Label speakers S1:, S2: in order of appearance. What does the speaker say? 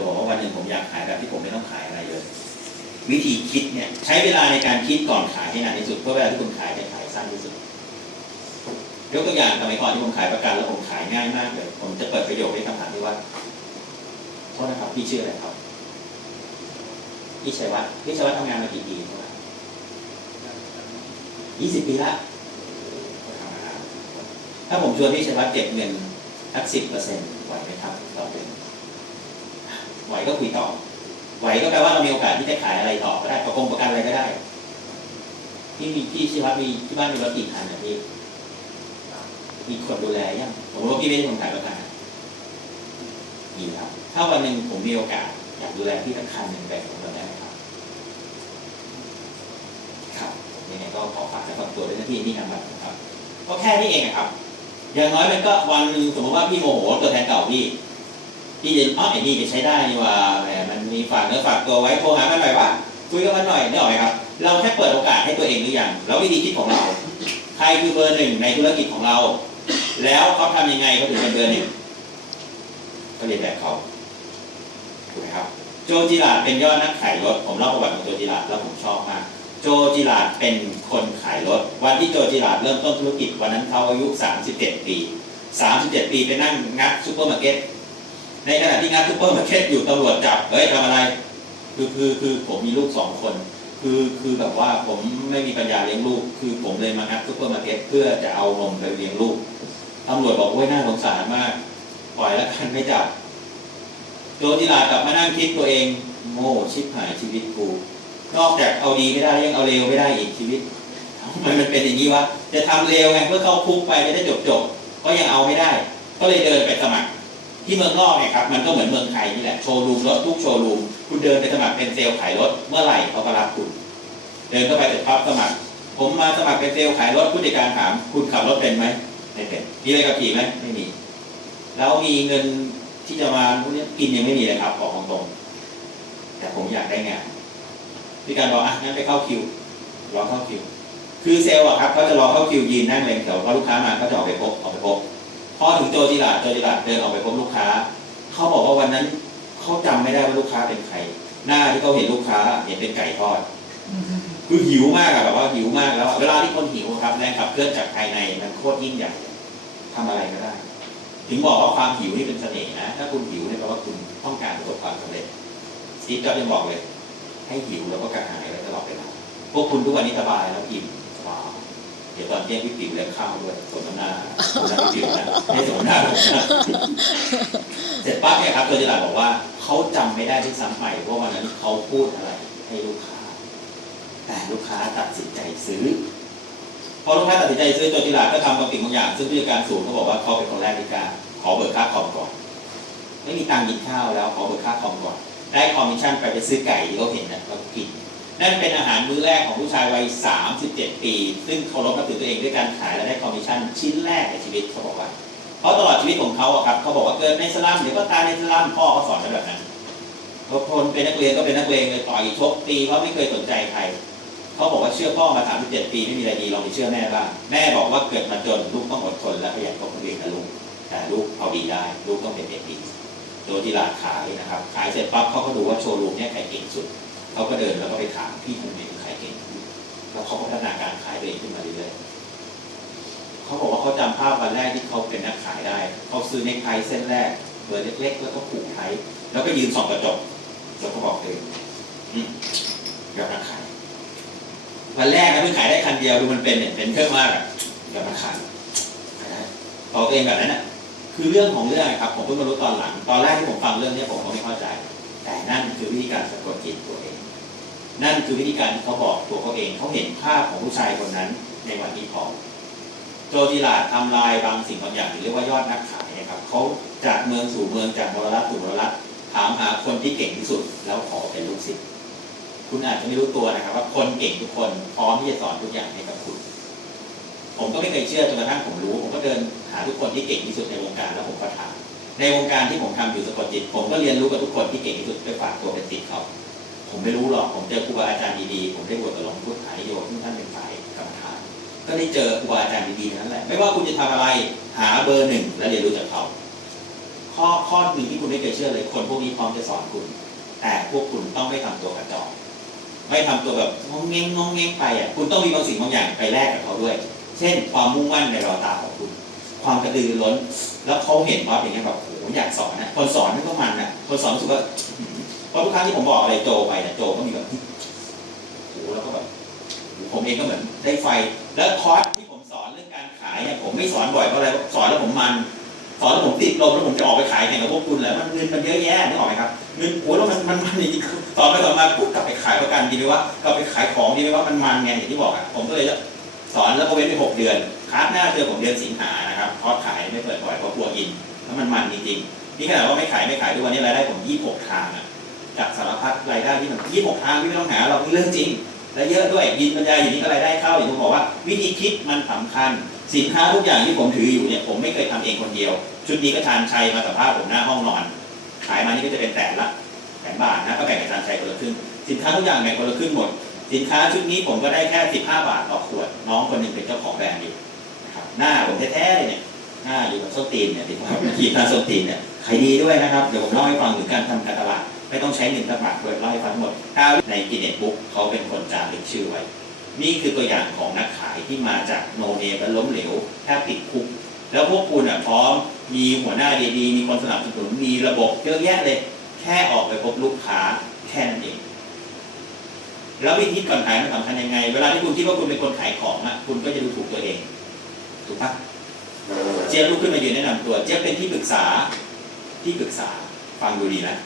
S1: จะบอกว่าวันหนึ่งผมอยากขายแบบที่ผมไม่ต้องขายอะไรเลยวิธีคิดเนี่ยใช้เวลาในการคิดก่อนขายให้นานที่สุด เพราะเวลาที่คุณขายจะขายสั้นที่สุดยกตัวอย่างสมัยก่อนที่ผมขายประกันแล้วผมขายง่ายมากเลย ผมจะเปิดประโยคด้วยคำถามที่ว่าโทษนะครับพี่ชื่ออะไรครับพี่ชัยวัฒน์พี่ชัยวัฒน์ทำงานมากี่ปีเท่าไหร่ยี่สิบปีละถ้าผมชวนพี่ชัยวัฒน์เก็บเงินสักสิบเปอร์เซ็นต์ไหวไหมครับ ไหวก็คุยต่อ ไหวก็แปลว่าเรามีโอกาสที่จะขายอะไรต่อก็ได้ประกงประกันอะไรก็ได้ ที่มีพี่ชัยวัฒน์มีที่บ้านมีรถกี่คันนะพี่มีคนดูแลยังผมว่าพี่ไม่ได้คนขายประกันดีครับ ถ้าวันหนึ่งผมมีโอกาสอยากดูแลพี่สักคันหนึ่งแบ่งผมมาได้ไหมครับครับยังไงก็ขอฝากและฝากตัวด้วยนะพี่นี่ทำแบบนะครับก็แค่นี้เองครับอย่างน้อยมันก็วันหนึ่งสมมติว่าพี่โมโหตัวแทนเก่าพี่ พี่จะอ๋อไอ้นี่จะใช้ได้นี่ว่าแหมมันมีฝากเนื้อฝากตัวไว้โทรหามันหน่อยว่าคุยกับมันหน่อยได้หรอไหมครับ เราแค่เปิดโอกาสให้ตัวเองหรือยังแล้ววิธีคิดของเรา ใครคือเบอร์หนึ่งในธุรกิจของเรา แล้วเขาทำยังไงเขาถึงเป็นเบอร์หนึ่งก็เรียนแบบเขาถูกไหมครับ โจจิราดเป็นยอดนักขายรถ ผมเล่าประวัติของโจจิราดแล้วผมชอบมาก โจจิราดเป็นคนขายรถ วันที่โจจิราดเริ่มต้นธุรกิจวันนั้นเขาอายุ 37 ปี 37 ปีไปนั่งงัดซูเปอร์มาร์เก็ต ในขณะที่งัดซูเปอร์มาร์เก็ตอยู่ตำรวจจับเฮ้ยทำอะไร คือคือคือผมมีลูกสองคน คือคือแบบว่าผมไม่มีปัญญาเลี้ยงลูก คือผมเลยมางัดซูเปอร์มาร์เก็ตเพื่อจะเอานมไปเลี้ยงลูกตำรวจบอกว่าน่าสงสารมาก ปล่อยแล้วกันไม่จับโจจิลากลับมานั่งคิดตัวเองโง่ชิบหายชีวิตกู นอกจากเอาดีไม่ได้ยังเอาเร็วไม่ได้อีกชีวิตทำไมมันเป็นอย่างนี้วะจะทำเร็วไงเพื่อเข้าคุกไปจะได้จบจบก็ยังเอาไม่ได้ ก็เลยเดินไปสมัคร ที่เมืองนอกเนี่ยครับมันก็เหมือนเมืองไทยนี่แหละโชว์รูมรถทุกโชว์รูมคุณเดินไปสมัครเป็นเซลล์ขายรถเมื่อไหร่เขาก็รับคุณ เดินเข้าไปเสร็จปั๊บสมัคร ผมมาสมัครเป็นเซลล์ขายรถผู้จัดการถาม คุณขับรถเป็นไหมไม่เป็นมีอะไรกับขี่ไหมไม่มี แล้วมีเงินที่จะมาพวกนี้กินยังไม่มีเลยครับบอกตรงๆแต่ผมอยากได้งานพี่การบอกอะงั้นไปเข้าคิวรอเข้าคิว คือเซลล์อะครับเขาจะรอเข้าคิวยืนนั่งเรียงแถวพอลูกค้ามาเขาจะออกไปพบออกไปพบ พอถึงโจจิลาโจจิลาเดินออกไปพบลูกค้า เขาบอกว่าวันนั้นเขาจำไม่ได้ว่าลูกค้าเป็นใคร หน้าที่เขาเห็นลูกค้าเห็นเป็นไก่ทอด คือหิวมากอะแบบว่าหิวมากแล้วอะเวลาที่คนหิวครับแรงขับเคลื่อนจากภายในมันโคตรยิ่งใหญ่ทำอะไรก็ได้ ถึงบอกว่าความหิวนี่เป็นเสน่ห์นะ ถ้าคุณหิวเนี่ยแปลว่าคุณต้องการประสบความสำเร็จสตีฟจ็อบส์ยังบอกเลย ให้หิวแล้วก็กระหายไว้ตลอดเวลาพวกคุณทุกวันนี้สบายแล้วอิ่มสบายเดี๋ยวตอนเที่ยงพี่ติ๋วเลี้ยงข้าวด้วยสมน้ำหน้าสมน้ำหน้าพี่ติ๋วนะให้สมน้ำหน้าผมนะเสร็จปั๊บเนี่ยครับตัวจิลาบอกว่าเขาจำไม่ได้ที่ซ้ำไปว่าวันนั้นเขาพูดอะไรให้ลูกค้า แต่ลูกค้าตัดสินใจซื้อพอลูกค้าตัดสินใจซื้อตัวจิลาก็ทำบางสิ่งบางอย่าง ซึ่งผู้จัดการศูนย์เขาบอกว่าเขาเป็นคนแรกที่กล้าขอเบิกค่าคอมก่อนไม่มีตังค์กินข้าวแล้วขอเบิกค่าคอมก่อนได้คอมมิชชั่นไปไปซื้อไก่ที่เขาเห็นนะเรากิน นั่นเป็นอาหารมื้อแรกของผู้ชายวัย 37 ปี ซึ่งเคารพนับถือตัวเองด้วยการขายและได้คอมมิชชั่นชิ้นแรกในชีวิตเขาบอกว่า เพราะตลอดชีวิตของเขาอะครับเขาบอกว่าเกิดในสลัมเดี๋ยวก็ตายในสลัมพ่อเขาสอนแบบนั้นบาคนเป็นนักเรียนก็เป็นนักเลงเลยต่อยชกตีเขาไม่เคยสนใจใครเขาบอกว่าเชื่อพ่อมา37ปีไม่มีอะไรดีลองไปเชื่อแม่บ้างแม่บอกว่าเกิดมาจนลูกต้องอดทนและขยันกับคนอื่นนะลูกแต่ลูกเอาดีได้ลูกต้องเป็นเด็กดีโดยที่ร้าขายนะครับ ขายเสร็จปั๊บเขาก็ดูว่าโชว์รูมเนี่ยใครเก่งสุด เขาก็เดินแล้วก็ไปถามพี่คนไหนใครเก่งแล้วเขาก็พัฒนาการขายตัวเองขึ้นมาเรื่อยๆเขาบอกว่าเขาจำภาพวันแรกที่เขาเป็นนักขายได้เขาซื้อเนคไทเส้นแรกเบอร์เล็ก ๆ แล้วก็ผูกไทยแล้วก็ยืนส่องกระจกแล้วก็บอกตัวเองอืมยอดนักขายวันแรกนะเพิ่งขายได้คันเดียวดูมันเป็นเนี่ยเป็นเยอะมากอยอดนักขายขายได้บอตัวเองแบบนั้นอะคือเรื่องของเรื่องครับผมเพิ่งมารู้ตอนหลัง ตอนแรกที่ผมฟังเรื่องนี้ผมก็ไม่เข้าใจ นั่นคือวิธีการสะกดจิตตัวเอง นั่นคือวิธีการที่เขาบอกตัวเขาเองเขาเห็นภาพของผู้ชายคนนั้นในวันที่พอโจจิลาดทำลายบางสิ่งบางอย่างหรือเรียกว่ายอดนักขายนะครับเขาจากเมืองสู่เมืองจากมรรัฐสู่มรรัฐถามหาคนที่เก่งที่สุดแล้วขอเป็นลูกศิษย์คุณอาจจะไม่รู้ตัวนะครับ ว่าคนเก่งทุกคนพร้อมที่จะสอนทุกอย่างให้กับคุณ ผมก็ไม่เคยเชื่อจนกระทั่งผมรู้ ผมก็เดินหาทุกคนที่เก่งที่สุดในวงการแล้วผมก็ถาม ในวงการที่ผมทำอยู่สะกดจิต ผมก็เรียนรู้กับทุกคนที่เก่งที่สุดไปฝากตัวเป็นศิษย์เขา ผมไม่รู้หรอก ผมเจอครูบาอาจารย์ดีๆ ผมได้บวชกับหลวงพุทธานิโยซึ่ท่านเป็นฝ่ายกรรมฐาน ก็ได้เจอครูบาอาจารย์ดีๆนั้นแหละ ไม่ว่าคุณจะทำอะไร หาเบอร์หนึ่งและเรียนรู้จากเขา ข้อข้อหนึ่งที่คุณไม่เคยเชื่อเลย คนพวกนี้พร้อมจะสอนคุณ แต่พวกคุณต้องไม่ทำตัวกระจอก ไม่ทำตัวแบบงงเงงงงเงงไปอะ คุณต้องมีบางสิ่งบางอย่างไปแลกกับเขาด้วย เช่น ความมุ่งมั่นในแววตาของคุณ ความกระตือรือร้น แล้วเขาเห็นว่าอย่างเงี้ยแบบ โอ้โหอยากสอนนะคนสอนนี่ก็มันอะคนสอนรู้สึกว่าอื้อหือเพราะทุกครั้งที่ผมบอกอะไรโจไปเนี่ยโจก็มีแบบโอ้แล้วก็แบบผมเองก็เหมือนได้ไฟ แล้วคอร์สที่ผมสอนเรื่องการขายเนี่ยผมไม่สอนบ่อยเพราะอะไรสอนแล้วผมมันสอนแล้วผมติดลมแล้วผมจะออกไปขายแข่งกับพวกคุณแหละมันเงินมันเยอะแยะนึกออกไหมครับเงินโอ้แล้วมันมันมันจริงๆสอนไปสอนมาปุ๊บกลับไปขายประกันดีไหมว่ากลับไปขายของดีไหมว่ามันมันไงอย่างที่บอกอะผมก็เลยสอนแล้วก็เว้นไปหกเดือนคลาสหน้าเจอผมเดือนสิงหานะครับเพราะขายไม่เปิดบ่อยเพราะกลัวอิน แล้วมันมันจริงๆนี่ขนาดว่าไม่ขายไม่ขายทุกวันนี้รายได้ผมยี่หกทางอะจากสารพัดรายได้ที่มันยี่หกทางที่ไม่ต้องหาเราเรื่องจริง และเยอะด้วยยินบรรยายอยู่นี้ก็รายได้เข้าอย่างที่ผมบอกว่า วิธีคิดมันสำคัญ สินค้าทุกอย่างที่ผมถืออยู่เนี่ยผมไม่เคยทำเองคนเดียว ชุดนี้ก็ชานชัยมาสัมภาษณ์ผมหน้าห้องนอน ขายมานี่ก็จะเป็นแสนละแสนบาทนะก็แบ่งกับชานชัยคนละครึ่งสินค้าทุกอย่างแบ่งคนละครึ่งหมดสินค้าชุดนี้ผมก็ได้แค่ 15 บาทต่อขวด น้องคนหนึ่งเป็นเจ้าของแบรนด์อยู่นะครับหน้าผมแท้ๆเลยเนี่ย หน้าอยู่กับส้นตีนเนี่ยที่ผมขีดทางส้นตีนเนี่ยขายดีด้วยนะครับ เดี๋ยวผมเล่าให้ฟังถึงการทำการตลาดไม่ต้องใช้เงินตลาดโดยเล่าให้ฟังหมด ถ้าในกินเน็ตบุ๊กเขาเป็นคนจารึกชื่อไว้ นี่คือตัวอย่างของนักขายที่มาจากโนเนมและล้มเหลวแทบติดคุก แล้วพวกคุณอะพร้อมมีหัวหน้าดีๆ มีคนสนับสนุนมีระบบเยอะแยะเลย แค่ออกไปพบลูกค้าแค่นั้นเองแล้ววิธีก่อนขายมันสำคัญยังไง เวลาที่คุณคิดว่าคุณเป็นคนขายของอะคุณก็จะดูถูกตัวเอง ถูกปะ เจี๊ยบลุกขึ้นมายืนแนะนำตัว เจี๊ยบเป็นที่ปรึกษาที่ปรึกษาฟังดูดีนะ